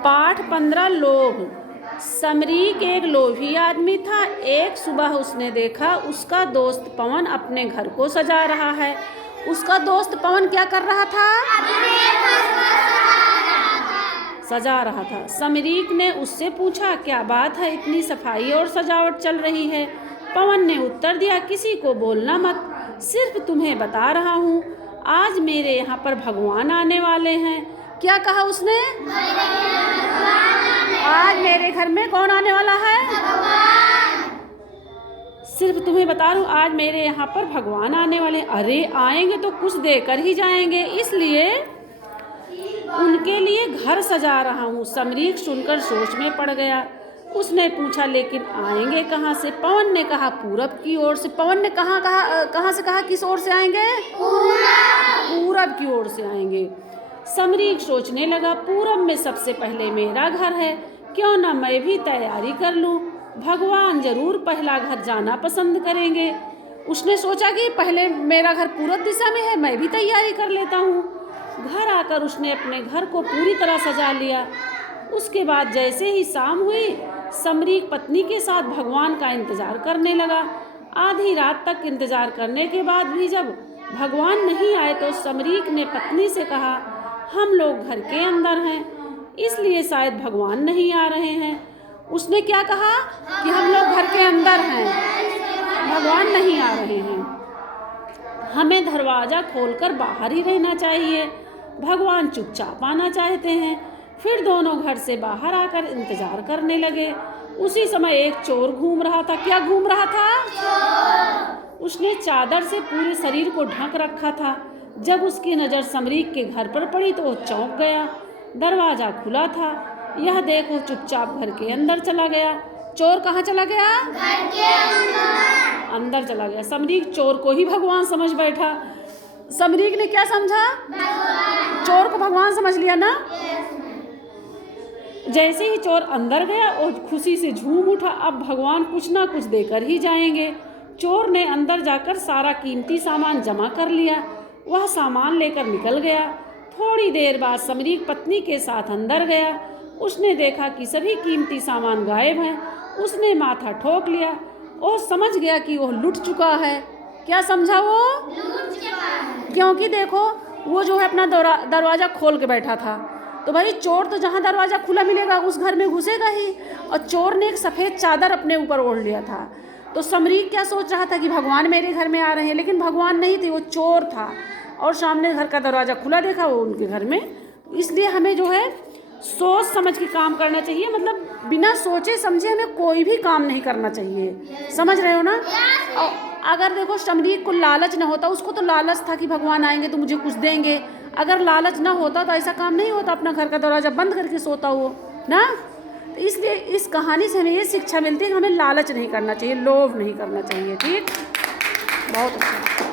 पाठ 15 लोभ। समरीक एक लोभी आदमी था। एक सुबह उसने देखा उसका दोस्त पवन अपने घर को सजा रहा है। उसका दोस्त पवन क्या कर रहा था? सजा रहा था। समरीक ने उससे पूछा, क्या बात है, इतनी सफाई और सजावट चल रही है? पवन ने उत्तर दिया, किसी को बोलना मत, सिर्फ तुम्हें बता रहा हूँ, आज मेरे यहाँ पर भगवान आने वाले हैं। क्या कहा उसने? आज मेरे घर में कौन आने वाला है? सिर्फ तुम्हें बता रहा हूँ, आज मेरे यहाँ पर भगवान आने वाले। अरे आएंगे तो कुछ देकर ही जाएंगे, इसलिए उनके लिए घर सजा रहा हूँ। समरीक सुनकर सोच में पड़ गया। उसने पूछा, लेकिन आएंगे कहाँ से? पवन ने कहा, पूरब की ओर से। पवन ने कहाँ से कहा? किस ओर से आएंगे? पूरब की ओर से आएंगे। समरीक सोचने लगा, पूरब में सबसे पहले मेरा घर है, क्यों ना मैं भी तैयारी कर लूँ, भगवान जरूर पहला घर जाना पसंद करेंगे। उसने सोचा कि पहले मेरा घर पूरब दिशा में है, मैं भी तैयारी कर लेता हूँ। घर आकर उसने अपने घर को पूरी तरह सजा लिया। उसके बाद जैसे ही शाम हुई, समरीक पत्नी के साथ भगवान का इंतजार करने लगा। आधी रात तक इंतजार करने के बाद भी जब भगवान नहीं आए तो समरीक ने पत्नी से कहा, हम लोग घर के अंदर हैं, इसलिए शायद भगवान नहीं आ रहे हैं। उसने क्या कहा? कि हम लोग घर के अंदर हैं, भगवान नहीं आ रहे हैं, हमें दरवाज़ा खोलकर बाहर ही रहना चाहिए, भगवान चुपचाप आना चाहते हैं। फिर दोनों घर से बाहर आकर इंतजार करने लगे। उसी समय एक चोर घूम रहा था। क्या घूम रहा था? उसने चादर से पूरे शरीर को ढक रखा था। जब उसकी नज़र समरीक के घर पर पड़ी तो वो चौंक गया। दरवाज़ा खुला था। यह देख वो चुपचाप घर के अंदर चला गया। चोर कहाँ चला गया? घर के अंदर चला गया। समरीक चोर को ही भगवान समझ बैठा। समरीक ने क्या समझा? चोर को भगवान समझ लिया ना। जैसे ही चोर अंदर गया और खुशी से झूम उठा, अब भगवान कुछ ना कुछ देकर ही जाएंगे। चोर ने अंदर जाकर सारा कीमती सामान जमा कर लिया। वह सामान लेकर निकल गया। थोड़ी देर बाद समरीक पत्नी के साथ अंदर गया। उसने देखा कि सभी कीमती सामान गायब हैं। उसने माथा ठोक लिया और समझ गया कि वह लुट चुका है। क्या समझा वो? क्योंकि देखो वो जो है अपना दरवाज़ा खोल के बैठा था, तो भाई चोर तो जहाँ दरवाज़ा खुला मिलेगा उस घर में घुसेगा ही। और चोर ने एक सफ़ेद चादर अपने ऊपर ओढ़ लिया था। तो समरीक क्या सोच रहा था कि भगवान मेरे घर में आ रहे हैं, लेकिन भगवान नहीं थे, वो चोर था। और सामने घर का दरवाज़ा खुला देखा वो उनके घर में। इसलिए हमें जो है सोच समझ के काम करना चाहिए, मतलब बिना सोचे समझे हमें कोई भी काम नहीं करना चाहिए। समझ रहे हो ना? और अगर देखो समरीक को लालच न होता, उसको तो लालच था कि भगवान आएंगे तो मुझे कुछ देंगे, अगर लालच ना होता तो ऐसा काम नहीं होता, अपना घर का दरवाज़ा बंद करके सोता हो ना। तो इसलिए इस कहानी से हमें ये शिक्षा मिलती है कि हमें लालच नहीं करना चाहिए, लोभ नहीं करना चाहिए। ठीक, बहुत अच्छा।